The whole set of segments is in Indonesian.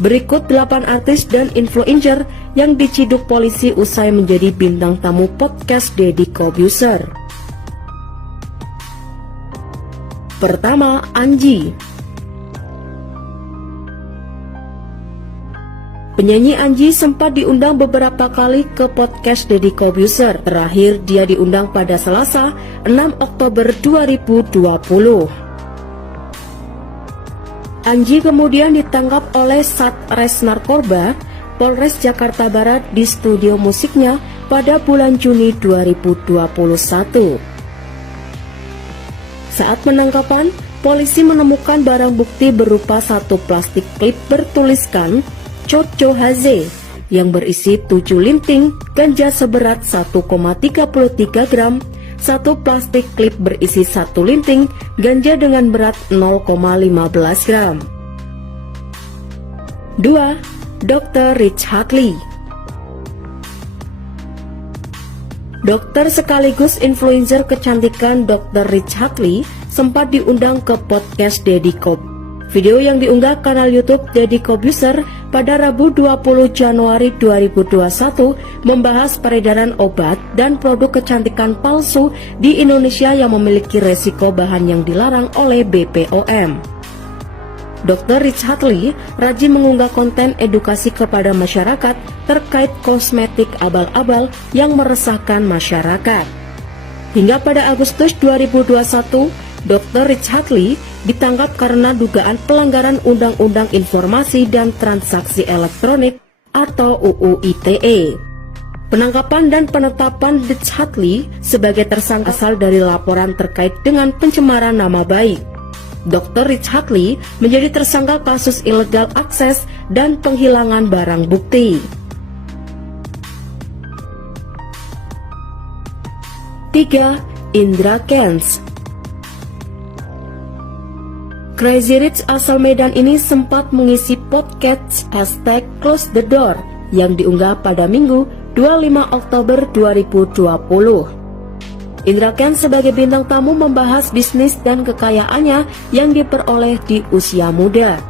Berikut 8 artis dan influencer yang diciduk polisi usai menjadi bintang tamu podcast Deddy Corbuzier. Pertama, Anji. Penyanyi Anji sempat diundang beberapa kali ke podcast Deddy Corbuzier. Terakhir dia diundang pada Selasa, 6 Oktober 2020. Anji kemudian ditangkap oleh Satres Narkoba Polres Jakarta Barat di studio musiknya pada bulan Juni 2021. Saat penangkapan, polisi menemukan barang bukti berupa satu plastik klip bertuliskan Chocho Haze yang berisi 7 linting ganja seberat 1,33 gram, satu plastik klip berisi 1 linting ganja dengan berat 0,15 gram. 2. Dr. Rich Hadley. Dokter sekaligus influencer kecantikan Dr. Rich Hadley sempat diundang ke podcast Deddy Corbuzier. Video yang diunggah kanal YouTube Deddy Corbuzier pada Rabu 20 Januari 2021 membahas peredaran obat dan produk kecantikan palsu di Indonesia yang memiliki resiko bahan yang dilarang oleh BPOM. Dr. Rich Hadley rajin mengunggah konten edukasi kepada masyarakat terkait kosmetik abal-abal yang meresahkan masyarakat. Hingga pada Agustus 2021, Dr. Rich Hadley ditangkap karena dugaan pelanggaran Undang-Undang Informasi dan Transaksi Elektronik atau UU ITE. Penangkapan dan penetapan Rich Hadley sebagai tersangka asal dari laporan terkait dengan pencemaran nama baik. Dr. Rich Hadley menjadi tersangka kasus ilegal akses dan penghilangan barang bukti. 3. Indra Kents. Crazy Rich asal Medan ini sempat mengisi podcast #CloseTheDoor yang diunggah pada Minggu 25 Oktober 2020. Indra Kents sebagai bintang tamu membahas bisnis dan kekayaannya yang diperoleh di usia muda.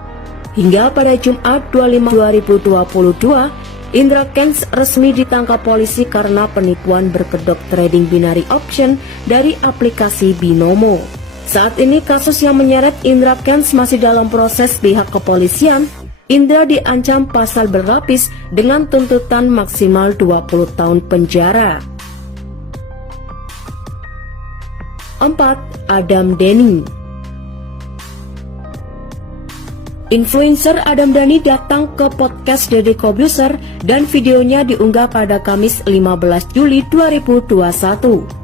Hingga pada Jumat 25 2022, Indra Kents resmi ditangkap polisi karena penipuan berkedok trading binary option dari aplikasi Binomo. Saat ini kasus yang menyeret Indra Kents masih dalam proses pihak kepolisian. Indra diancam pasal berlapis dengan tuntutan maksimal 20 tahun penjara. 4. Adam Dhani. Influencer Adam Dhani datang ke podcast Deddy Corbuzier dan videonya diunggah pada Kamis 15 Juli 2021.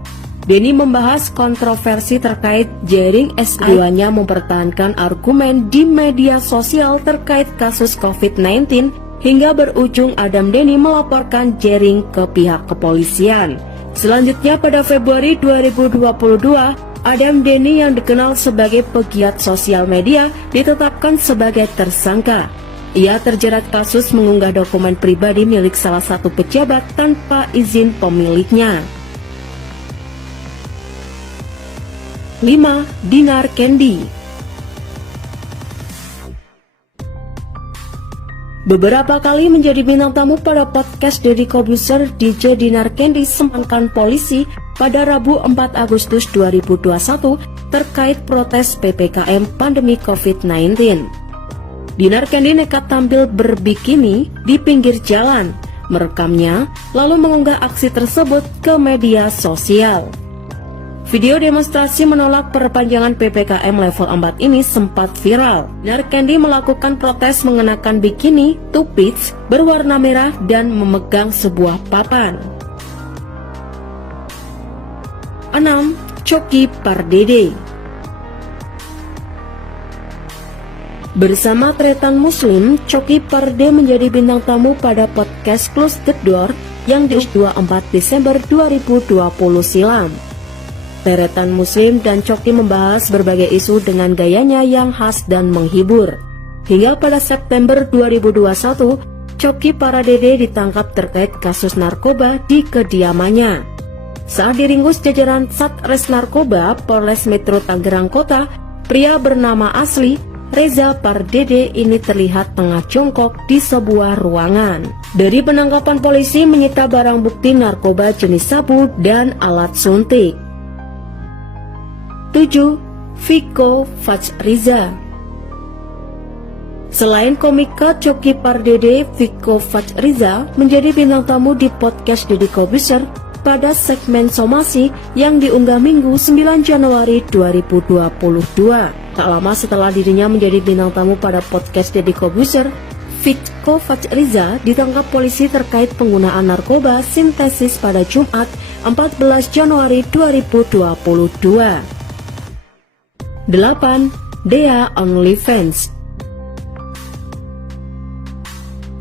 Dhani membahas kontroversi terkait jaring S2-nya mempertahankan argumen di media sosial terkait kasus COVID-19 hingga berujung Adam Dhani melaporkan jaring ke pihak kepolisian. Selanjutnya pada Februari 2022, Adam Dhani yang dikenal sebagai pegiat sosial media ditetapkan sebagai tersangka. Ia terjerat kasus mengunggah dokumen pribadi milik salah satu pejabat tanpa izin pemiliknya. 5. Dinar Candy. Beberapa kali menjadi bintang tamu pada podcast Deddy Corbuzier, DJ Dinar Candy semangkan polisi pada Rabu 4 Agustus 2021 terkait protes PPKM pandemi COVID-19. Dinar Candy nekat tampil berbikini di pinggir jalan, merekamnya lalu mengunggah aksi tersebut ke media sosial. Video demonstrasi menolak perpanjangan PPKM level 4 ini sempat viral. Dinar Candy melakukan protes mengenakan bikini two-piece berwarna merah dan memegang sebuah papan. 6. Choky Pardede. Bersama Tretan Muslim, Choky Pardede menjadi bintang tamu pada podcast Close the Door yang diunggah 24 Desember 2020 silam. Tretan Muslim dan Choky membahas berbagai isu dengan gayanya yang khas dan menghibur. Hingga pada September 2021, Choky Pardede ditangkap terkait kasus narkoba di kediamannya. Saat diringkus jajaran Satres Narkoba Polres Metro Tangerang Kota, pria bernama Asli Reza Pardede ini terlihat tengah jongkok di sebuah ruangan. Dari penangkapan polisi menyita barang bukti narkoba jenis sabu dan alat suntik. 7. Viko Fajriza. Selain komika Coki Pardede, Viko Fajriza menjadi bintang tamu di podcast Deddy Corbuzier pada segmen Somasi yang diunggah Minggu 9 Januari 2022. Tak lama setelah dirinya menjadi bintang tamu pada podcast Deddy Corbuzier, Viko Fajriza ditangkap polisi terkait penggunaan narkoba sintesis pada Jumat 14 Januari 2022. 8. Dea OnlyFans.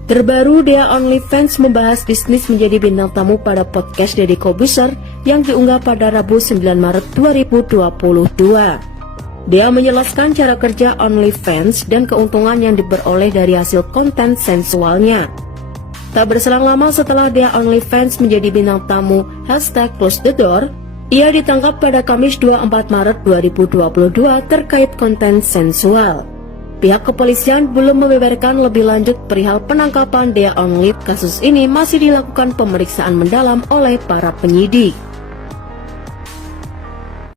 Terbaru, Dea OnlyFans membahas bisnis menjadi bintang tamu pada podcast Deddy Corbuzier yang diunggah pada Rabu 9 Maret 2022. Dea menjelaskan cara kerja OnlyFans dan keuntungan yang diperoleh dari hasil konten sensualnya. Tak berselang lama setelah Dea OnlyFans menjadi bintang tamu #CloseTheDoor, ia ditangkap pada Kamis 24 Maret 2022 terkait konten sensual. Pihak kepolisian belum membeberkan lebih lanjut perihal penangkapan Dea Only. Kasus ini masih dilakukan pemeriksaan mendalam oleh para penyidik.